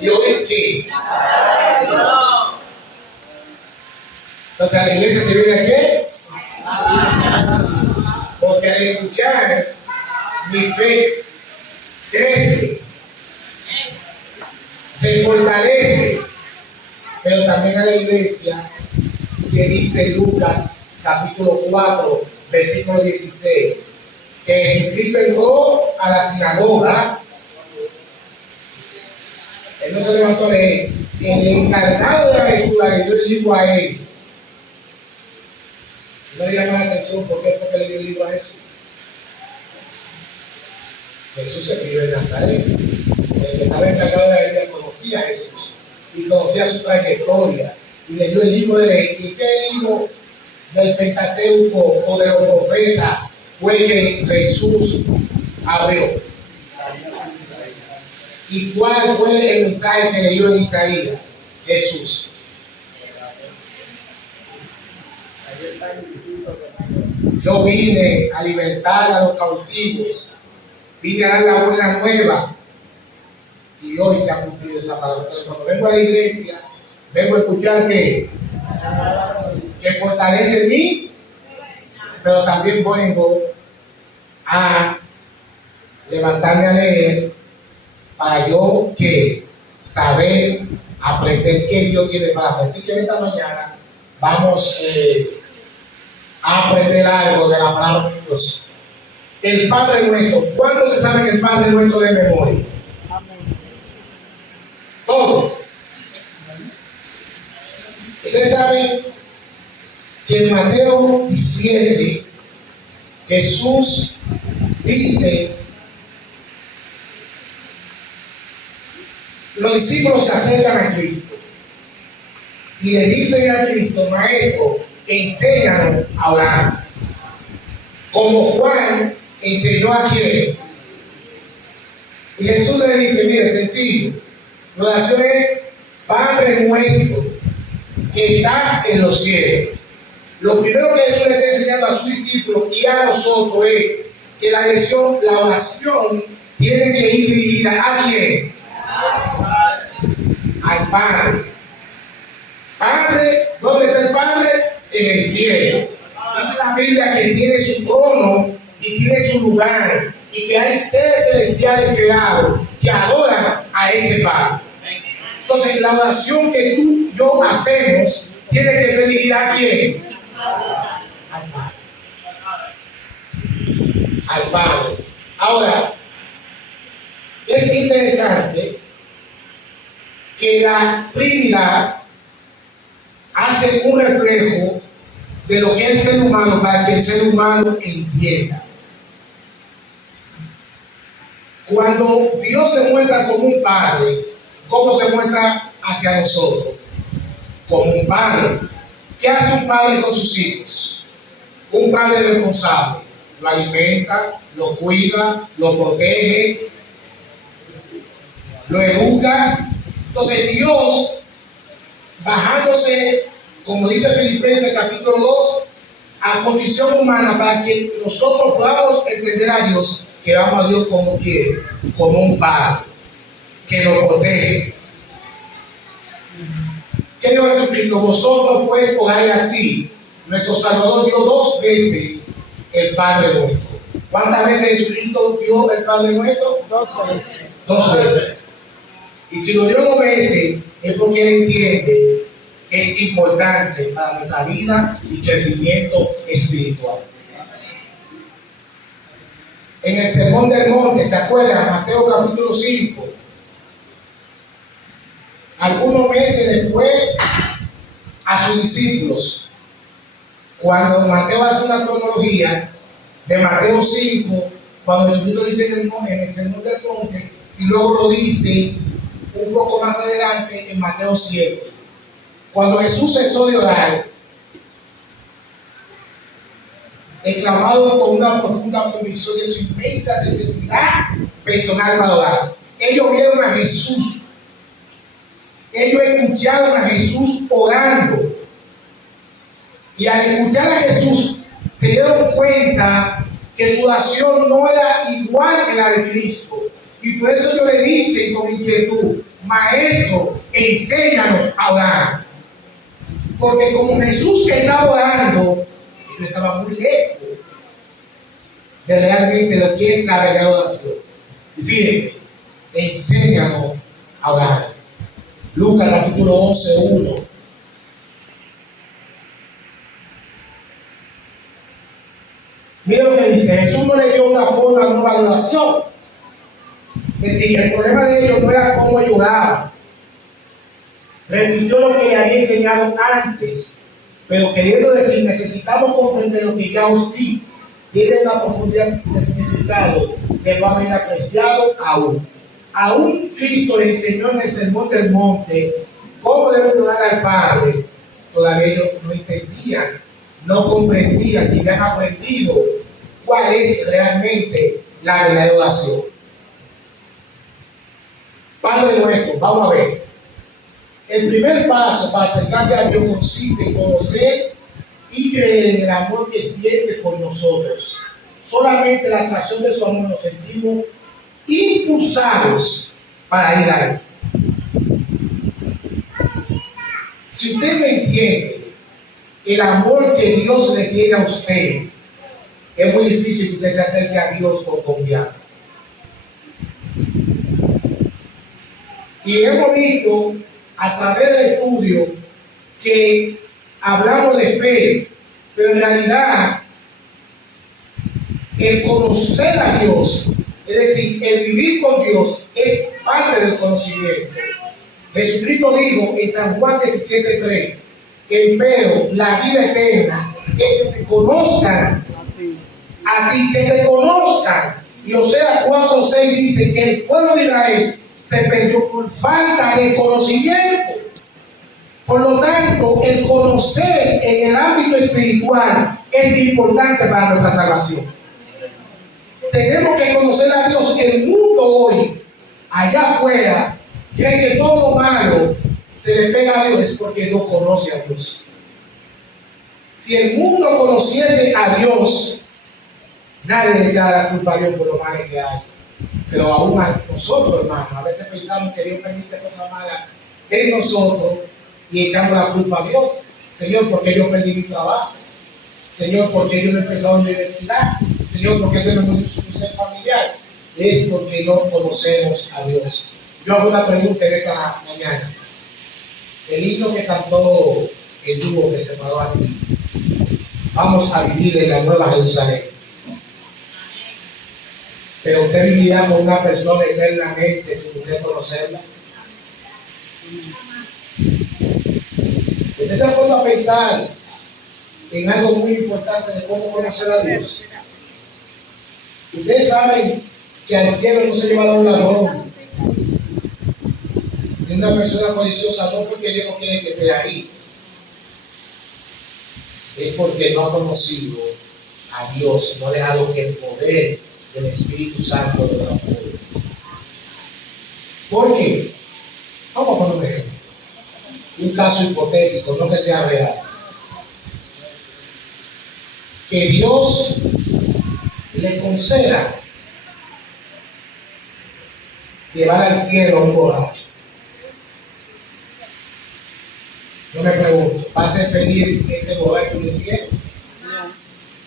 ¿Y oír qué? Entonces a la iglesia se viene a qué? Porque al escuchar mi fe crece, se fortalece, pero también a la iglesia que dice Lucas capítulo 4 versículo 16 que Jesucristo entró a la sinagoga. Él no se levantó de él. El encargado de la lectura le dio el libro a él. No le llama la atención por qué le dio el libro a Jesús. Jesús se crió en Nazaret. El que estaba encargado de la Biblia conocía a Jesús y conocía su trayectoria y le dio el libro de ley. ¿Y qué libro del Pentateuco o de los profetas fue que Jesús abrió? ¿Y cuál fue el mensaje que leyó en Isaías? Jesús. Yo vine a libertar a los cautivos, vine a dar la buena nueva, y hoy se ha cumplido esa palabra. Entonces, cuando vengo a la iglesia, vengo a escuchar que fortalece en mí, pero también vengo a levantarme a leer para yo que saber, aprender qué Dios tiene para mí. Así que esta mañana vamos a aprender algo de la palabra de Dios. El Padre Nuestro. ¿Cuándo se sabe que el Padre Nuestro de memoria? Todo. Ustedes saben que en Mateo 17 Jesús dice, los discípulos se acercan a Cristo y le dicen a Cristo: Maestro, enséñanos a orar, como Juan enseñó a quién. Y Jesús le dice: mire, sencillo, la oración es: Padre nuestro que estás en los cielos. Lo primero que Jesús le está enseñando a sus discípulos y a nosotros es que la oración tiene que ir dirigida ¿a quién? Al Padre. Padre, ¿dónde está el Padre? En el cielo. Dice la Biblia que tiene su trono y tiene su lugar, y que hay seres celestiales creados que adoran a ese Padre. Entonces, la oración que tú y yo hacemos tiene que ser dirigida ¿a quién? Al Padre. Al Padre. Ahora, es interesante que la Trinidad hace un reflejo de lo que es el ser humano para que el ser humano entienda. Cuando Dios se muestra como un padre, ¿cómo se muestra hacia nosotros? Como un padre. ¿Qué hace un padre con sus hijos? Un padre responsable. Lo alimenta, lo cuida, lo protege, lo educa. Entonces Dios, bajándose, como dice Filipenses capítulo 2, a condición humana para que nosotros podamos entender a Dios, que vamos a Dios como quiere, como un padre que nos protege. ¿Qué dijo Jesucristo? Vosotros pues oráis así: nuestro Salvador dio 2 veces el Padre Nuestro. ¿Cuántas veces Jesucristo dio el Padre Nuestro? 2 veces. 2 veces. Y si lo dio 2 veces es porque Él entiende que es importante para nuestra vida y crecimiento espiritual. En el Sermón del Monte, ¿se acuerdan? Mateo capítulo 5. Algunos meses después, a sus discípulos, cuando Mateo hace una cronología de Mateo 5, cuando Jesucristo dice en el Sermón del Monte, y luego lo dice un poco más adelante en Mateo 7. Cuando Jesús cesó de orar, exclamado con una profunda convicción de su inmensa necesidad personal para orar. Ellos vieron a Jesús. Ellos escucharon a Jesús orando. Y al escuchar a Jesús, se dieron cuenta que su oración no era igual que la de Cristo. Y por eso ellos le dicen con inquietud: Maestro, enséñanos a orar. Porque como Jesús estaba orando, él estaba muy lejos de realmente lo que es la verdadera oración. Y fíjense, enséñanos a orar. Lucas capítulo 11:1. Mira lo que dice: Jesús no le dio una forma nueva de oración. Es decir, el problema de ellos no era cómo ayudar. Repitió lo que le había enseñado antes, pero queriendo decir, necesitamos comprender lo que ya os di. Tiene una profundidad de significado que va a haber apreciado aún. Aún Cristo le enseñó en el Sermón del Monte cómo deben orar al Padre. Todavía ellos no entendían, no comprendían, ni habían aprendido cuál es realmente la verdadera oración. Padre nuestro, vamos a ver. El primer paso para acercarse a Dios consiste en conocer y creer en el amor que siente por nosotros. Solamente la atracción de su amor nos sentimos impulsados para ir a Él. Si usted no entiende el amor que Dios le tiene a usted, es muy difícil que usted se acerque a Dios con confianza. Y hemos visto a través del estudio que hablamos de fe, pero en realidad el conocer a Dios, es decir, el vivir con Dios, es parte del conocimiento. Jesucristo dijo en San Juan 17:3: empero la vida eterna es que te conozcan a ti, que te conozcan. Y Oseas 4:6 dice que el pueblo de Israel se perdió por falta de conocimiento. Por lo tanto, el conocer en el ámbito espiritual es importante para nuestra salvación. Tenemos que conocer a Dios. El mundo hoy, allá afuera, cree que todo lo malo se le pega a Dios es porque no conoce a Dios. Si el mundo conociese a Dios, nadie le echara la culpa a Dios por lo malo que hay. Pero aún a nosotros, hermanos, a veces pensamos que Dios permite cosas malas en nosotros y echamos la culpa a Dios. Señor, ¿por qué yo perdí mi trabajo? Señor, ¿por qué yo no he empezado la universidad? Señor, ¿por qué se me murió un ser familiar? Es porque no conocemos a Dios. Yo hago una pregunta en esta mañana. El himno que cantó el dúo que se paró aquí: vamos a vivir en la Nueva Jerusalén. Pero usted vivirá con una persona eternamente sin usted conocerla. Usted se ha puesto a pensar en algo muy importante de cómo conocer a Dios. Ustedes saben que al cielo no se lleva a un ladrón ni una persona codiciosa, no porque Dios no quiere que esté ahí, es porque no ha conocido a Dios, no ha dejado que el poder del Espíritu Santo lo transforme. ¿Por qué? Vamos a poner un ejemplo, un caso hipotético, no que sea real. Que Dios le conceda llevar al cielo a un borracho. Yo me pregunto, ¿va a ser feliz ese borracho en el cielo?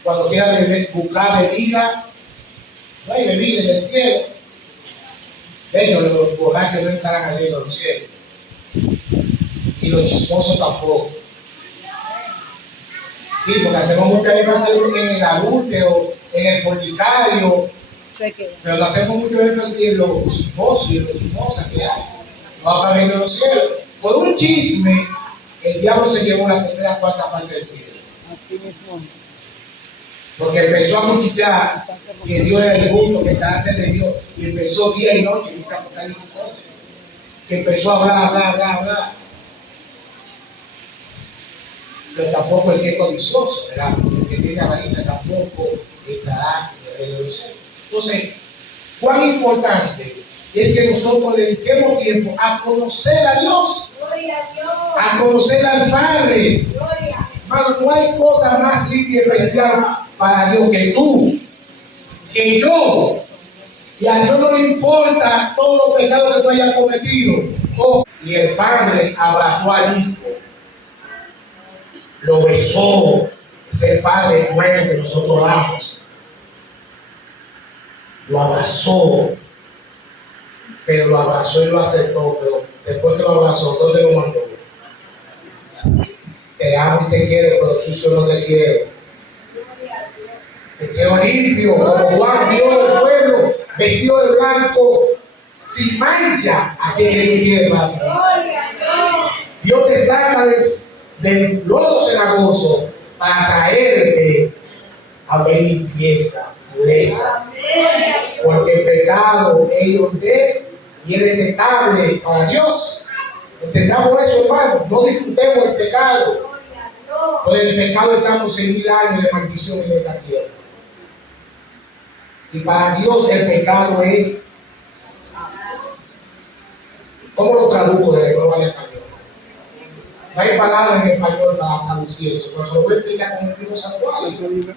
Cuando quiera buscar bebida, no hay bebida en el cielo. De hecho, los borrachos no entrarán al reino de los cielos. Y los chismosos tampoco. Sí, porque hacemos mucha énfasis en el adúltero, en el fornicario, pero no hacemos mucho énfasis en los chismosos y en los chismosas que hay. No va a haber en los cielos. Por un chisme, el diablo se llevó la tercera cuarta parte del cielo. Porque empezó a muchichar que Dios era el justo, que está antes de Dios, y empezó día y noche, dice Apocalipsis 12, que empezó a hablar. Pero tampoco el que es codicioso, ¿verdad? El que tiene avaricia tampoco entrará en el reino de los cielos. Entonces, cuán importante es que nosotros dediquemos tiempo a conocer a Dios, a conocer al Padre. Hermano, no hay cosa más linda y especial para Dios que tú, que yo. Y a Dios no le importa todos los pecados que tú hayas cometido. Y el padre abrazó al hijo, lo besó. Ese padre bueno que nosotros damos. Lo abrazó, pero lo abrazó y lo aceptó. Pero después que lo abrazó, ¿dónde lo mandó? Te amo y te quiero, pero sucio no te quiero. Te quiero limpio, como Juan vio el pueblo vestido de blanco, sin mancha. Así que Dios quiere, Padre. Dios te saca del lodo cenagoso para traerte a ver limpieza, pureza. Porque el pecado es irlandés y es detestable para Dios. Entendamos eso, hermano. No disfrutemos el pecado. Por el pecado estamos en 1000 años de maldición en esta tierra. Y para Dios el pecado es. ¿Cómo lo traduzco de nuevo al español? No hay palabras en español para traducir eso, pero se lo voy a explicar con el mismo santuario.